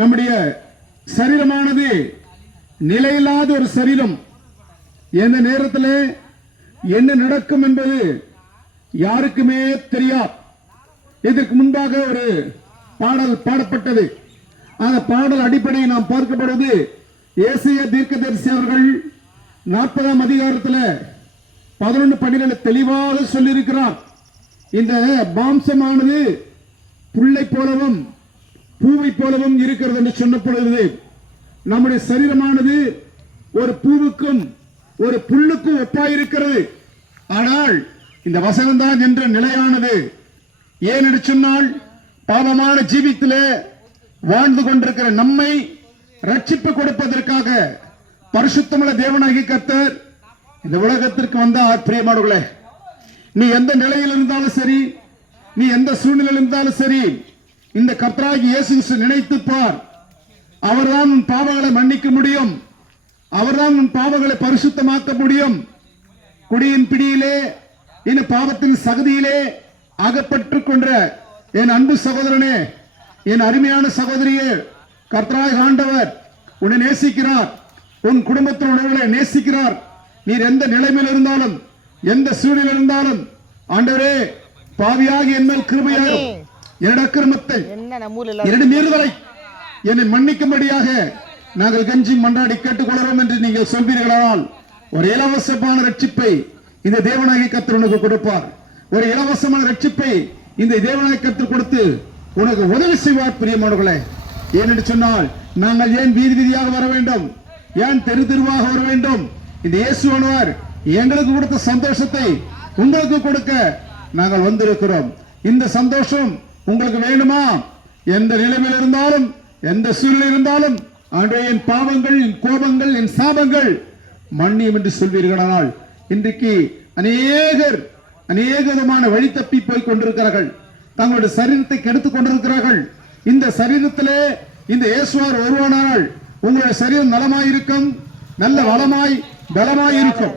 நம்முடைய சரீரமானது நிலையில்லாத ஒரு சரீரம். எந்த நேரத்தில் என்ன நடக்கும் என்பது யாருக்குமே தெரியாது. இதற்கு முன்பாக ஒரு பாடல் பாடப்பட்டது. அந்த பாடல் அடிப்படையில் நாம் பார்க்கப்படுவது ஏசாயா தீர்க்கதரிசி அவர்கள் 40ஆம் அதிகாரத்தில் 11-12 தெளிவாக சொல்லியிருக்கிறார். இந்த மாம்சமானது புல்லை போலவும் பூவை போலவும் இருக்கிறது என்று சொல்லப்படுகிறது. நம்முடைய சரீரமானது ஒரு பூவுக்கும் ஒரு புல்லுக்கும் ஒப்பாயிருக்கிறது. ஆனால் இந்த வசனம்தான் என்ற நிலையானது. ஏன் என்று சொன்னால், பாவமான ஜீவித்திலே வாழ்ந்து கொண்டிருக்கிற நம்மை ரட்சிப்பு கொடுப்பதற்காக பரிசுத்தமுள்ள தேவனாகிய கர்த்தர் இந்த உலகத்திற்கு வந்தார். பிரியமானவர்களே, நீ எந்த நிலையில் இருந்தாலும் சரி, நீ எந்த சூழ்நிலையில் இருந்தாலும் சரி, இந்த கர்த்தராகிய இயேசு கிறிஸ்து நினைத்து பார். அவர்தான் உன் பாவங்களை மன்னிக்க முடியும். அவர்தான் உன் பாவங்களை பரிசுத்தமாக்க முடியும். குடியின் பிடியிலே, இந்த பாவத்தின் சகதியிலே அகப்பட்டுக் கொண்ட என் அன்பு சகோதரனே, என் அருமையான சகோதரியே, கர்த்தராகிய ஆண்டவர் உன்னை நேசிக்கிறார். உன் குடும்பத்தின் உறவுகளை நேசிக்கிறார். நீர் எந்த நிலைமையில் இருந்தாலும், எந்த சூழ்நிலையில் இருந்தாலும், ஆண்டவரே, பாவியாகி என் மேல் கிருபையாகும், என்னுடைய அக்கிரமத்தை, என்னுடைய மீறுதலை என்னை மன்னிக்கும்படியாக நாங்கள் கெஞ்சி மன்றாடி கேட்டுக்கொள்கிறோம் என்று நீங்கள் சொல்வீர்களானால், ஒரு இலவசமான ரட்சிப்பை இந்த தேவனாகிய கர்த்தர் உனக்கு கொடுப்பார். ஒரு இலவசமான ரட்சிப்பை இந்த தேவனாகிய கர்த்தர் கொடுத்து உனக்கு உதவி செய்வார். பிரியமானவர்களே, ஏனென்று சொன்னால், நாங்கள் ஏன் வீதி வீதியாக வர வேண்டும்? ஏன் தெரு தெருவாக வர வேண்டும்? இந்த இயேசுவானவர் எங்களுக்கு கொடுத்த சந்தோஷத்தை உங்களுக்கு கொடுக்க நாங்கள் வந்திருக்கிறோம். இந்த சந்தோஷம் உங்களுக்கு வேண்டுமா? எந்த நிலைமையில் இருந்தாலும், எந்த சூழ்நிலை இருந்தாலும், ஆண்டவரே, என் பாவங்கள், என் கோபங்கள், என் சாபங்கள் மன்னியும் என்று சொல்வீர்களானால், இன்றைக்கு அநேக விதமான வழி தப்பி போய் கொண்டிருக்கிறார்கள். தங்களுடைய சரீரத்தை கெடுத்துக் கொண்டிருக்கிறார்கள். இந்த சரீரத்திலே இந்த இயேசுவார் வருவானால் உங்களுடைய சரீரம் நலமாயிருக்கும், நல்ல வளமாய் பலமாயிருக்கும்.